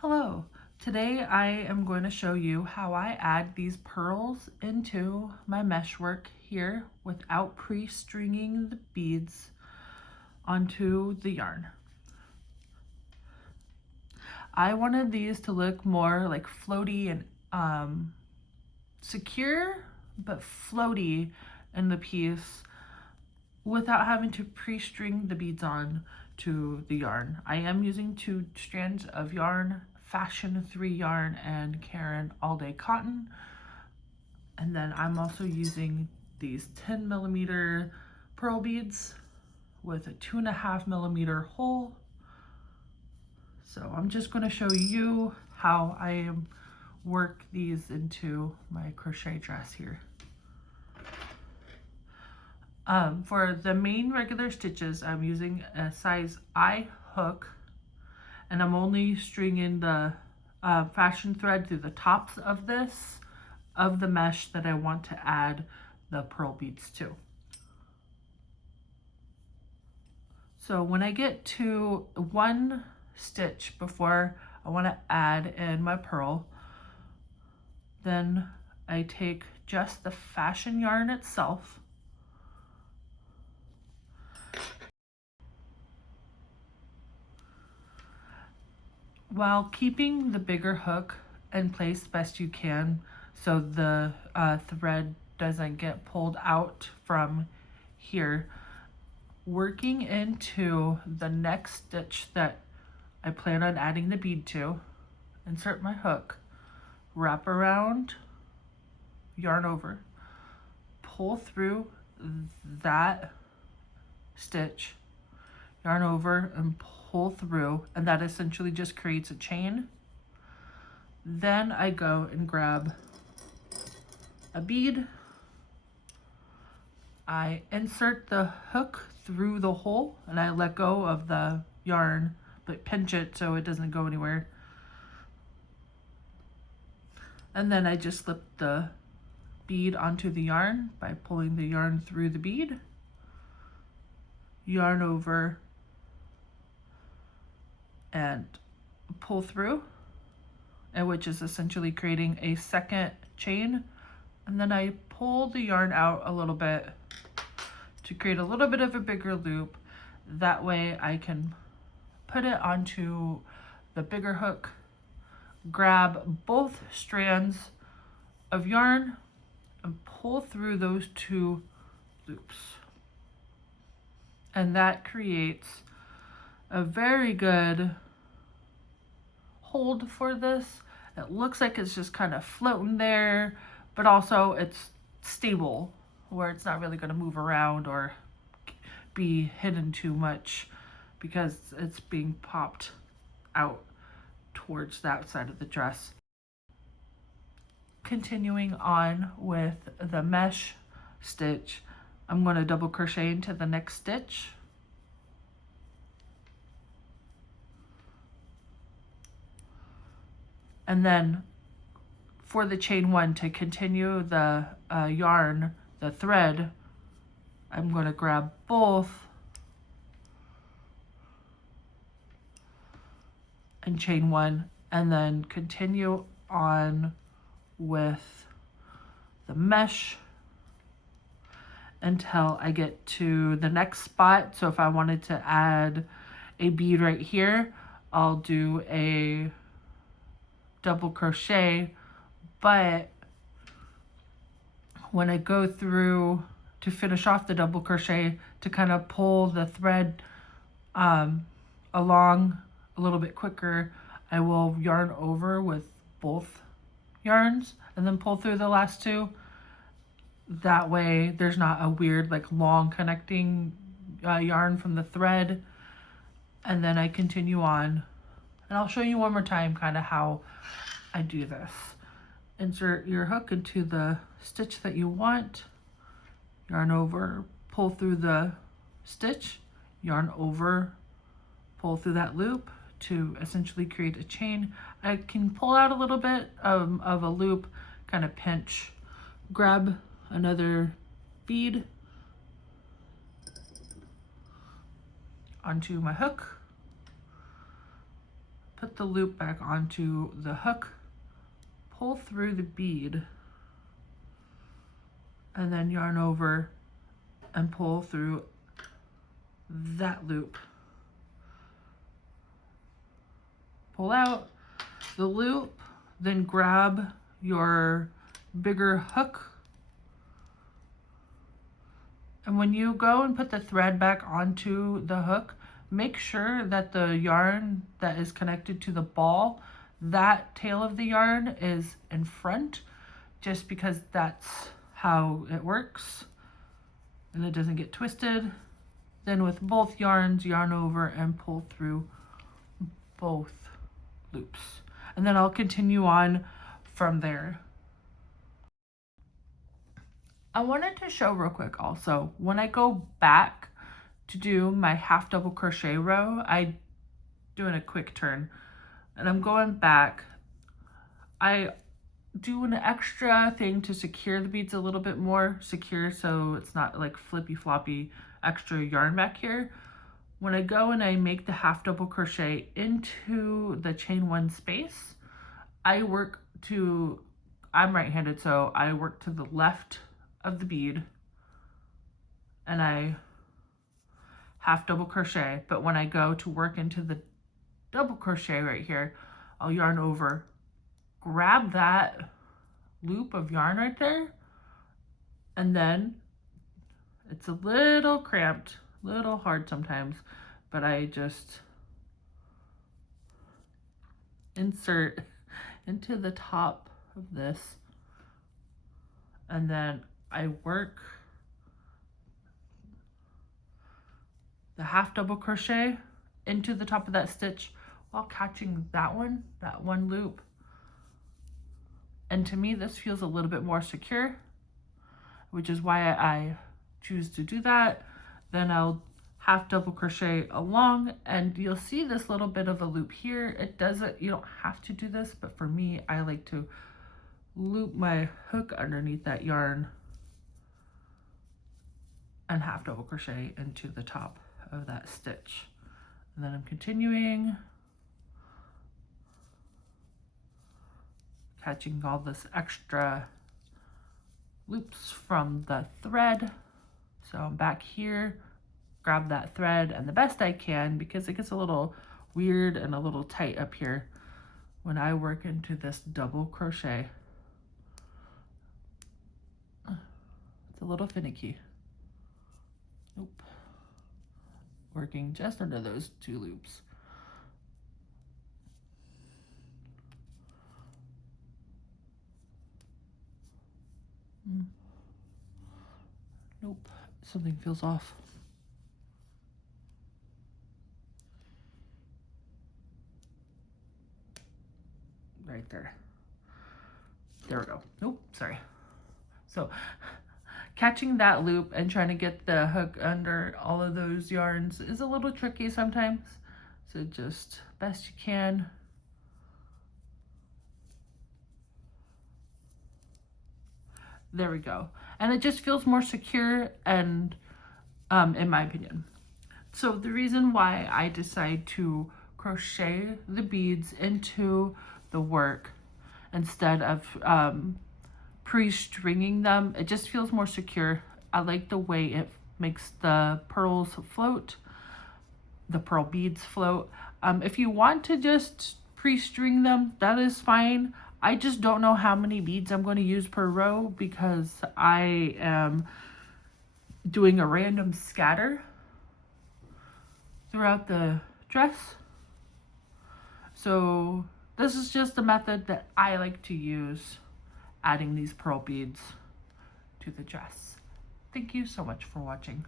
Hello, today I am going to show you how I add these pearls into my meshwork here without pre-stringing the beads onto the yarn. I wanted these to look more like floaty and secure, but floaty in the piece without having to pre-string the beads on to the yarn. I am using 2 strands of yarn, Fashion 3 yarn and Caron All Day Cotton. And then I'm also using these 10mm pearl beads with a 2.5mm hole. So I'm just going to show you how I work these into my crochet dress here. For the main regular stitches, I'm using a size I hook, and I'm only stringing the fashion thread through the tops of the mesh that I want to add the pearl beads to. So when I get to one stitch before I want to add in my pearl, then I take just the fashion yarn itself, while keeping the bigger hook in place best you can so the thread doesn't get pulled out from here, working into the next stitch that I plan on adding the bead to. Insert my hook, wrap around, yarn over, pull through that stitch, yarn over and pull through, and that essentially just creates a chain. Then I go and grab a bead. I insert the hook through the hole and I let go of the yarn, but pinch it so it doesn't go anywhere. And then I just slip the bead onto the yarn by pulling the yarn through the bead, yarn over, and pull through, and which is essentially creating a second chain. And then I pull the yarn out a little bit to create a little bit of a bigger loop. That way I can put it onto the bigger hook, grab both strands of yarn and pull through those 2 loops. And that creates a very good hold for this. It looks like it's just kind of floating there, but also it's stable where it's not really going to move around or be hidden too much because it's being popped out towards that side of the dress. Continuing on with the mesh stitch, I'm going to double crochet into the next stitch. And then for the chain 1, to continue the yarn, the thread, I'm going to grab both and chain 1, and then continue on with the mesh until I get to the next spot. So if I wanted to add a bead right here, I'll do a double crochet, but when I go through to finish off the double crochet to kind of pull the thread along a little bit quicker, I will yarn over with both yarns and then pull through the last 2. That way there's not a weird like long connecting yarn from the thread. And then I continue on, and I'll show you one more time kind of how I do this. Insert your hook into the stitch that you want, yarn over, pull through the stitch, yarn over, pull through that loop to essentially create a chain. I can pull out a little bit of a loop, kind of pinch, grab another bead onto my hook, put the loop back onto the hook, pull through the bead, and then yarn over and pull through that loop. Pull out the loop, then grab your bigger hook. And when you go and put the thread back onto the hook, make sure that the yarn that is connected to the ball, that tail of the yarn is in front, just because that's how it works and it doesn't get twisted. Then with both yarns, yarn over and pull through both loops. And then I'll continue on from there. I wanted to show real quick also, when I go back to do my half double crochet row, I doing a quick turn and I'm going back. I do an extra thing to secure the beads a little bit more secure, so it's not like flippy floppy extra yarn back here. When I go and I make the half double crochet into the chain one space, I work to, I'm right-handed, so I work to the left of the bead and I half double crochet. But when I go to work into the double crochet right here, I'll yarn over, grab that loop of yarn right there, and then it's a little cramped, a little hard sometimes, but I just insert into the top of this, and then I work the half double crochet into the top of that stitch while catching that one loop. And to me, this feels a little bit more secure, which is why I choose to do that. Then I'll half double crochet along and you'll see this little bit of a loop here. It doesn't, you don't have to do this, but for me, I like to loop my hook underneath that yarn and half double crochet into the top of that stitch. And then I'm continuing, catching all this extra loops from the thread. So I'm back here, grab that thread, and the best I can, because it gets a little weird and a little tight up here when I work into this double crochet. It's a little finicky. Nope. Working just under those two loops. Nope, something feels off. Right there. There we go. Nope, sorry. So catching that loop and trying to get the hook under all of those yarns is a little tricky sometimes. So just best you can. There we go. And it just feels more secure and in my opinion. So the reason why I decide to crochet the beads into the work instead of pre-stringing them, it just feels more secure. I like the way it makes the pearls float, the pearl beads float. If you want to just pre-string them, that is fine. I just don't know how many beads I'm going to use per row because I am doing a random scatter throughout the dress. So this is just a method that I like to use, adding these pearl beads to the dress. Thank you so much for watching.